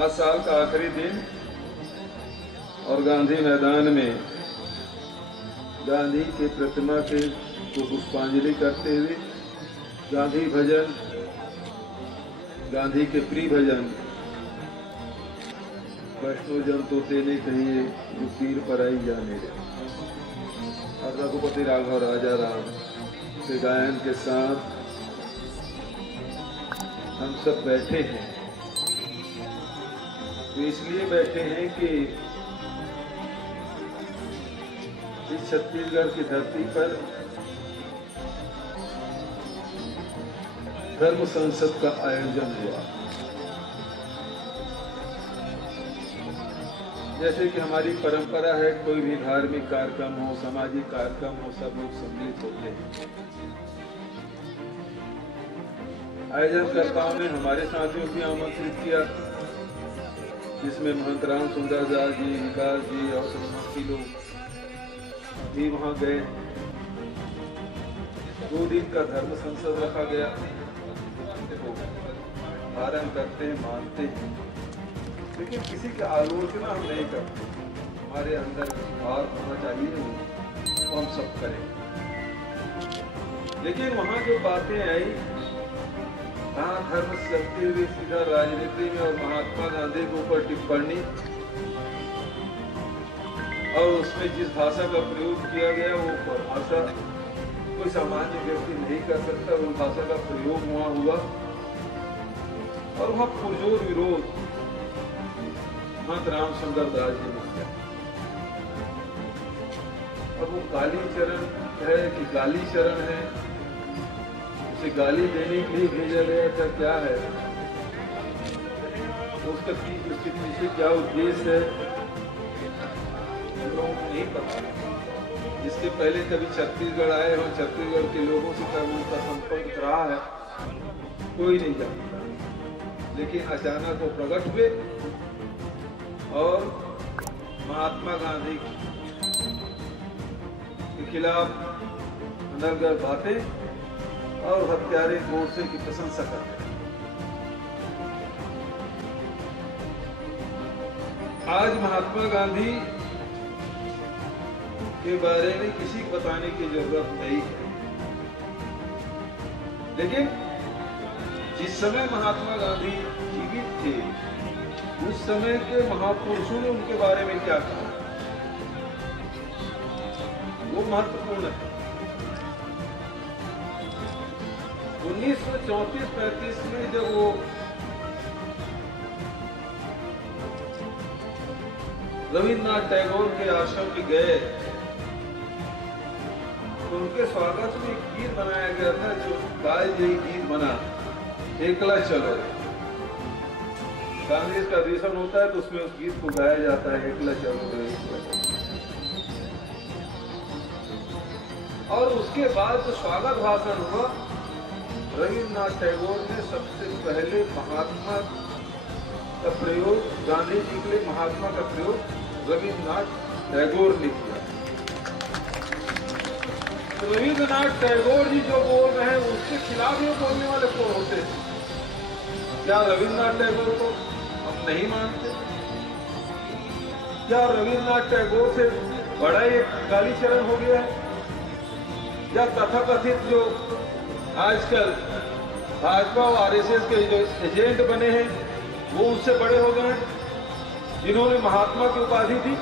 आज साल का आखिरी दिन और गांधी मैदान में गांधी के प्रतिमा के को पुष्पांजलि करते हुए गांधी भजन, गांधी के प्रिय भजन वैष्णो जन तो तेने कहिए जो पीर पर आई जाने रे और रघुपति राघव राजा राम के गायन के साथ हम सब बैठे हैं। तो इसलिए बैठे हैं कि इस छत्तीसगढ़ की धरती पर धर्म संसद का आयोजन हुआ। जैसे कि हमारी परंपरा है, कोई भी धार्मिक कार्यक्रम हो, सामाजिक कार्यक्रम हो, सब लोग सम्मिलित होते हैं। आयोजनकर्ताओं ने हमारे साथियों को आमंत्रित किया, जिसमें महंत राम सुंदर दास जी, विकास जी और समाज लोग भी वहां गए। 2 दिन का धर्म संसद रखा गया। धारण करते हैं, मानते हैं, लेकिन किसी की आलोचना हम नहीं करते। हमारे अंदर भाव होना चाहिए, वो हम सब करें। लेकिन वहां जो बातें आई, कहाँ धर्म से चलते हुए सीधा राजनीति में और महात्मा गांधी के ऊपर टिप्पणी, और उसमें जिस भाषा का प्रयोग किया गया वो भाषा कोई सामान्य व्यक्ति नहीं कर सकता। उस भाषा का प्रयोग वहां हुआ और वहां पुरजोर विरोध महंत राम सुंदर दास जी ने किया। अब वो काली चरण है कि गाली चरण है, उसे गाली देने के लिए भेजा गया था, क्या है उसके पीछे क्या उद्देश्य है, हम लोगों को नहीं पता। जिसके पहले कभी छत्तीसगढ़ आए हो, छत्तीसगढ़ के लोगों से कभी उनका संपर्क रहा है, कोई नहीं जानता। लेकिन अचानक वो प्रकट हुए और महात्मा गांधी के खिलाफ अनर्गल बातें और हत्यारे गोडसे की प्रशंसा करते हैं। आज महात्मा गांधी के बारे में किसी को बताने की जरूरत नहीं है, लेकिन जिस समय महात्मा गांधी जीवित थे, उस समय के महापुरुषों ने उनके बारे में क्या कहा, वो महत्वपूर्ण है। 1934-35 में जब वो रविन्द्रनाथ टैगोर के आश्रम में गए, तो उनके स्वागत में एक गीत बनाया गया था, जो गाय यही गीत बना, एकला चलो। कांग्रेस का अधिवेशन होता है तो उसमें उस गीत को गाया जाता है, एकला चलो एकला चलो। और उसके बाद जो स्वागत भाषण हुआ, रविन्द्रनाथ टैगोर ने सबसे पहले महात्मा का प्रयोग, गांधी जी के लिए महात्मा का प्रयोग रविन्द्रनाथ टैगोर ने किया। रविन्द्रनाथ टैगोर जी जो बोल रहे हैं, उसके खिलाफ ये बोलने वाले कौन होते हैं? क्या रविन्द्रनाथ टैगोर को हम नहीं मानते? क्या रविन्द्रनाथ टैगोर से बड़ा एक कालीचरण हो गया है? या तथाकथित जो आजकल भाजपा और आरएसएस के जो एजेंट बने हैं, वो उससे बड़े हो गए हैं, जिन्होंने महात्मा की उपाधि दी?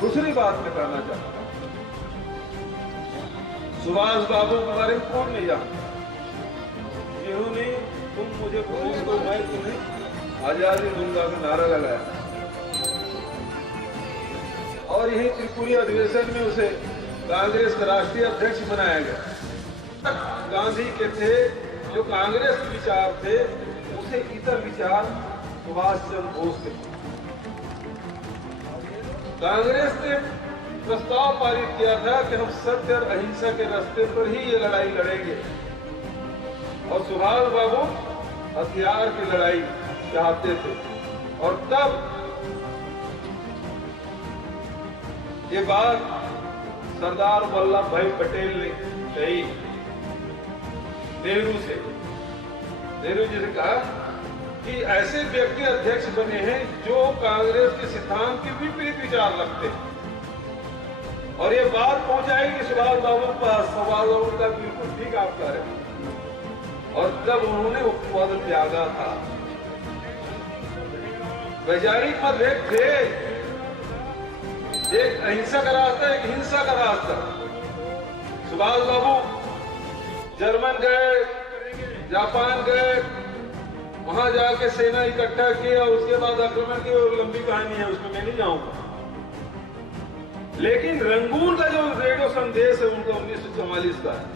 दूसरी बात मैं कहना चाहता हूं, सुभाष बाबू के बारे में कौन नहीं जानता, जिन्होंने तुम मुझे वोट दो मैं तुम्हें आजादी दूंगा का नारा लगाया, और यही त्रिपुरी अधिवेशन में उसे कांग्रेस का राष्ट्रीय अध्यक्ष बनाया गया। गांधी के थे जो कांग्रेस के विचार थे, उसे इतर विचार सुभाष चंद्र बोस के। कांग्रेस ने प्रस्ताव पारित किया था कि हम सत्य और अहिंसा के रास्ते पर ही ये लड़ाई लड़ेंगे, और सुभाष बाबू हथियार की लड़ाई चाहते थे। और तब ये बात सरदार वल्लभ भाई पटेल ने कही नेहरू जी से कहा कि ऐसे व्यक्ति अध्यक्ष बने हैं जो कांग्रेस के सिद्धांत के विपरीत विचार रखते हैं। और ये बात पहुंचाई कि सुभाष बाबू के पास, सुभाष बाबू का बिल्कुल ठीक आप कह रहे हैं। और जब उन्होंने वो पद त्यागा था, वैचारिक मतभेद थे, एक अहिंसा का रास्ता, एक हिंसा का रास्ता। सुभाष बाबू जर्मन गए, जापान गए, वहां जाके सेना इकट्ठा किया, उसके बाद आक्रमण की और लंबी कहानी है, उसमें मैं नहीं जाऊंगा। लेकिन रंगून का जो रेडियो संदेश है उनका 1944 का है।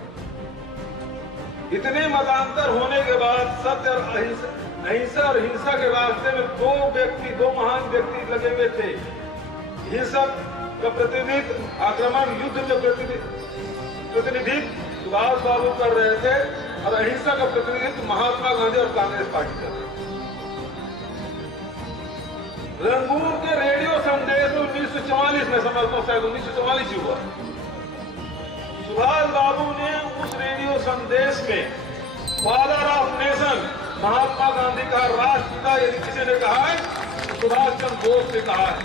इतने मतांतर होने के बाद सत्य और अहिंसा और हिंसा के रास्ते में दो महान व्यक्ति लगे हुए थे। हिंसक का प्रतिनिधित्व, आक्रमण युद्ध का प्रतिनिधित्व सुभाष बाबू कर रहे थे और अहिंसा का प्रतिनिधित्व महात्मा गांधी और कांग्रेस पार्टी कर रहे थे। रंगून के रेडियो संदेश 1944 में, समझता शायद 1944 हुआ। सुभाष बाबू ने उस रेडियो संदेश में father of nation Mahatma Gandhi का राष्ट्रपिता यदि किसी ने कहा है तो सुभाष चंद्र बोस ने कहा है।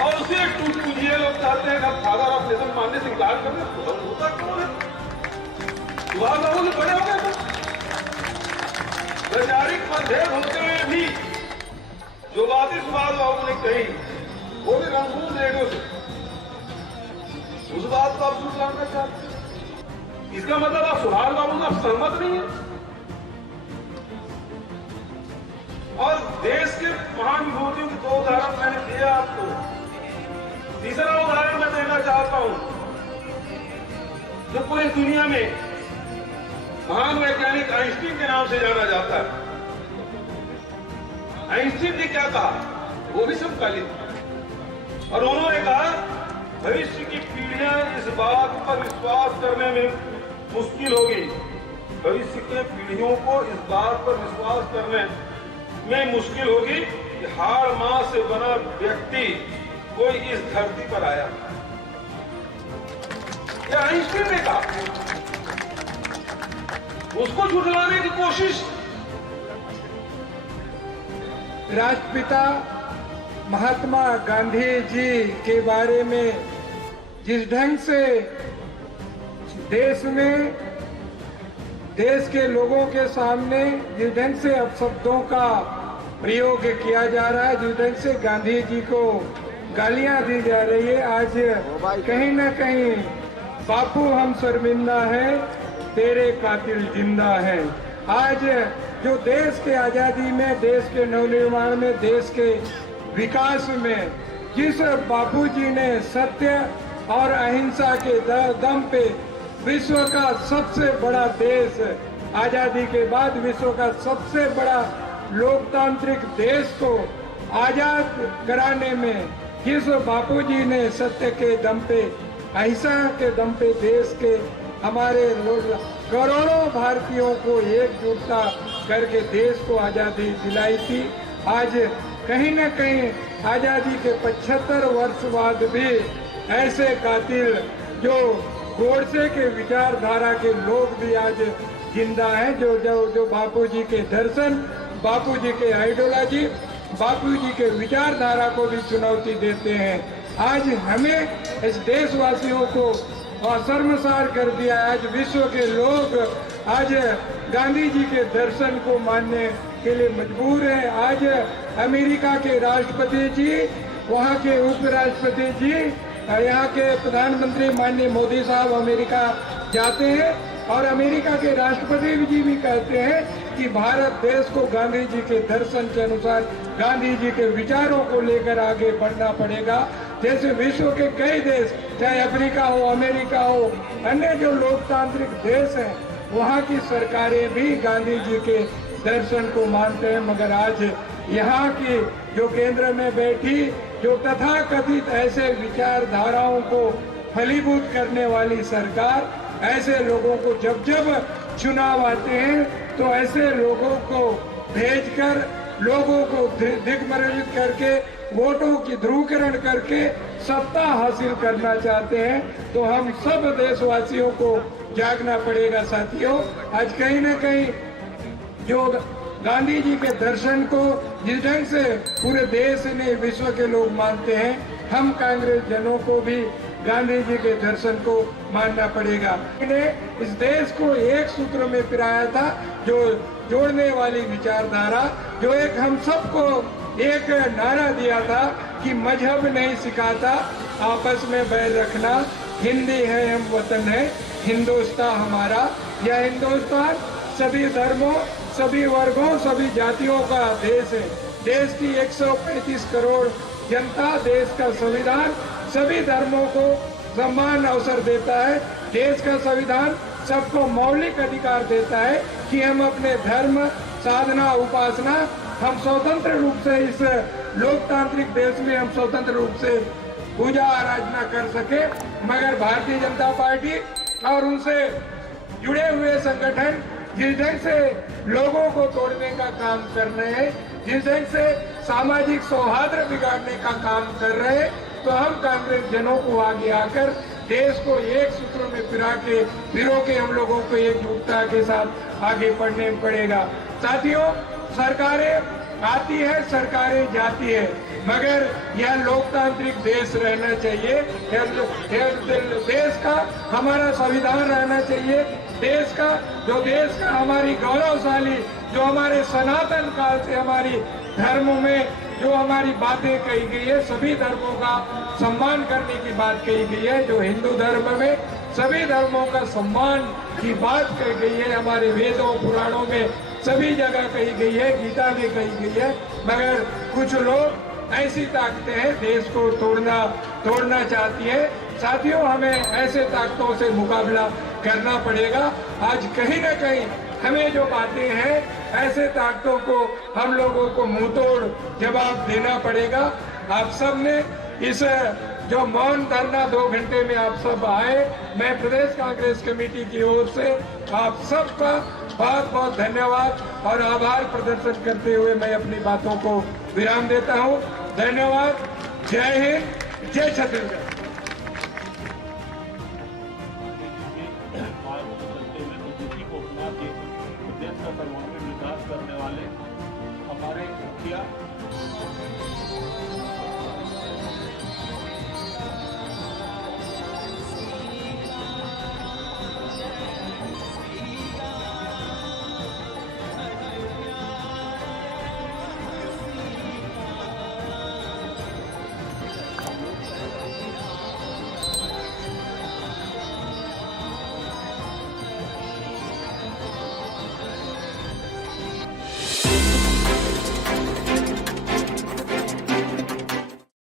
और उसे ये लोग चाहते हैं कि फादर ऑफ नेशन मानने से इनकार करने होता क्यों है? सुभाष बाबू ने बड़े हो गए। वैचारिक मतभेद होते हुए भी जो बातें सुभाष बाबू ने कही वो भी रंगून रेडियो से, उस बात को आप झूठलाना चाहते हैं। इसका मतलब आप सुभाष बाबू से आप सहमत नहीं है। और देश के महान विभूतियों के दो उदाहरण मैंने दिया आपको। तीसरा उदाहरण मैं देना चाहता हूं जो पूरी दुनिया में महान वैज्ञानिक आइंस्टीन के नाम से जाना जाता है। आइंस्टीन ने क्या कहा, वो भी समकालीन था। और उन्होंने कहा भविष्य की पीढ़ियां इस बात पर विश्वास करने में मुश्किल होगी, भविष्य के पीढ़ियों को इस बात पर विश्वास करने में मुश्किल होगी कि हाड़ मांस से बना व्यक्ति कोई इस धरती पर आया। यह आइंस्टीन ने कहा। उसको झुठलाने की कोशिश राष्ट्रपिता महात्मा गांधी जी के बारे में जिस ढंग से देश में, देश के लोगों के सामने जिस ढंग से अपशब्दों का प्रयोग किया जा रहा है, जिस ढंग से गांधी जी को गालियां दी जा रही है, आज कहीं न कहीं बापू हम शर्मिंदा है, तेरे कातिल जिंदा है। आज जो देश के आजादी में, देश के नवनिर्माण में, देश के विकास में जिस बापूजी ने सत्य और अहिंसा के दम पे विश्व का सबसे बड़ा देश, आजादी के बाद विश्व का सबसे बड़ा लोकतांत्रिक देश को आजाद कराने में जिस बापूजी ने सत्य के दम पे, अहिंसा के दम पे देश के हमारे करोड़ों भारतीयों को एकजुटता करके देश को आजादी दिलाई थी, आज कहीं न कहीं आजादी के 75 वर्ष बाद भी ऐसे कातिल जो गोडसे के विचारधारा के लोग भी आज जिंदा हैं, जो बापूजी के दर्शन, बापूजी के आइडियोलॉजी, बापूजी के विचारधारा को भी चुनौती देते हैं। आज हमें इस देशवासियों को शर्मसार कर दिया। आज विश्व के लोग आज गांधी जी के दर्शन को मानने के लिए मजबूर है। आज अमेरिका के राष्ट्रपति जी, वहाँ के उपराष्ट्रपति जी, यहाँ के प्रधानमंत्री माननीय मोदी साहब अमेरिका जाते हैं और अमेरिका के राष्ट्रपति जी भी कहते हैं कि भारत देश को गांधी जी के दर्शन के अनुसार, गांधी जी के विचारों को लेकर आगे बढ़ना पड़ेगा। जैसे विश्व के कई देश, चाहे अफ्रीका हो, अमेरिका हो, अन्य जो लोकतांत्रिक देश हैं, वहाँ की सरकारें भी गांधी जी के दर्शन को मानते हैं, मगर आज यहाँ की जो केंद्र में बैठी, जो तथाकथित ऐसे विचारधाराओं को फलीभूत करने वाली सरकार, ऐसे लोगों को जब चुनाव आते हैं तो ऐसे लोगों को भेजकर, लोगों को दिग्भ्रमित करके, वोटों की ध्रुवीकरण करके सत्ता हासिल करना चाहते हैं। तो हम सब देशवासियों को जागना पड़ेगा साथियों। आज कहीं न कहीं जो गांधी जी के दर्शन को जिस ढंग से पूरे देश ने, विश्व के लोग मानते हैं, हम कांग्रेस जनों को भी गांधी जी के दर्शन को मानना पड़ेगा। इन्हें इस देश को एक सूत्र में पिराया था, जो जोड़ने वाली विचारधारा, जो एक हम सबको एक नारा दिया था कि मजहब नहीं सिखाता आपस में बैर रखना, हिंदी है हम वतन है, हिंदुस्तान हमारा। यह हिंदुस्तान सभी धर्मों, सभी वर्गों, सभी जातियों का देश है। देश की 135 करोड़ जनता, देश का संविधान सभी धर्मों को समान अवसर देता है। देश का संविधान सबको मौलिक अधिकार देता है कि हम अपने धर्म, साधना, उपासना, हम स्वतंत्र रूप से इस लोकतांत्रिक देश में हम स्वतंत्र रूप से पूजा आराधना कर सके। मगर भारतीय जनता पार्टी और उनसे जुड़े हुए संगठन जिस ढंग से लोगों को तोड़ने का काम कर रहे हैं, जिस ढंग से सामाजिक सौहार्द बिगाड़ने का काम कर रहे हैं, तो हम कांग्रेस जनों को आगे आकर देश को एक सूत्र में पिरो के हम लोगों को एकजुटता के साथ आगे बढ़ने पड़ेगा। साथियों, सरकारें आती है, सरकारें जाती है, मगर यह लोकतांत्रिक देश रहना चाहिए। यह देश का हमारा संविधान रहना चाहिए। देश का हमारी गौरवशाली, जो हमारे सनातन काल से हमारी धर्मों में जो हमारी बातें कही गई है, सभी धर्मों का सम्मान करने की बात कही गई है। जो हिंदू धर्म में सभी धर्मों का सम्मान की बात कही गई है, हमारे वेदों पुराणों में सभी जगह कही गई है, गीता में कही गई है। मगर कुछ लोग ऐसी ताकतें हैं देश को तोड़ना चाहती है। साथियों, हमें ऐसे ताकतों से मुकाबला करना पड़ेगा। आज कहीं न कहीं हमें जो बातें हैं, ऐसे ताकतों को हम लोगों को मुंहतोड़ जवाब देना पड़ेगा। आप सब ने इस जो मौन धरना 2 घंटे में आप सब आए, मैं प्रदेश कांग्रेस कमेटी की ओर से आप सबका बहुत बहुत धन्यवाद और आभार प्रदर्शन करते हुए मैं अपनी बातों को विराम देता हूं। धन्यवाद। जय हिंद, जय छत्तीसगढ़। देश का सर्वांगीण विकास करने वाले हमारे मुखिया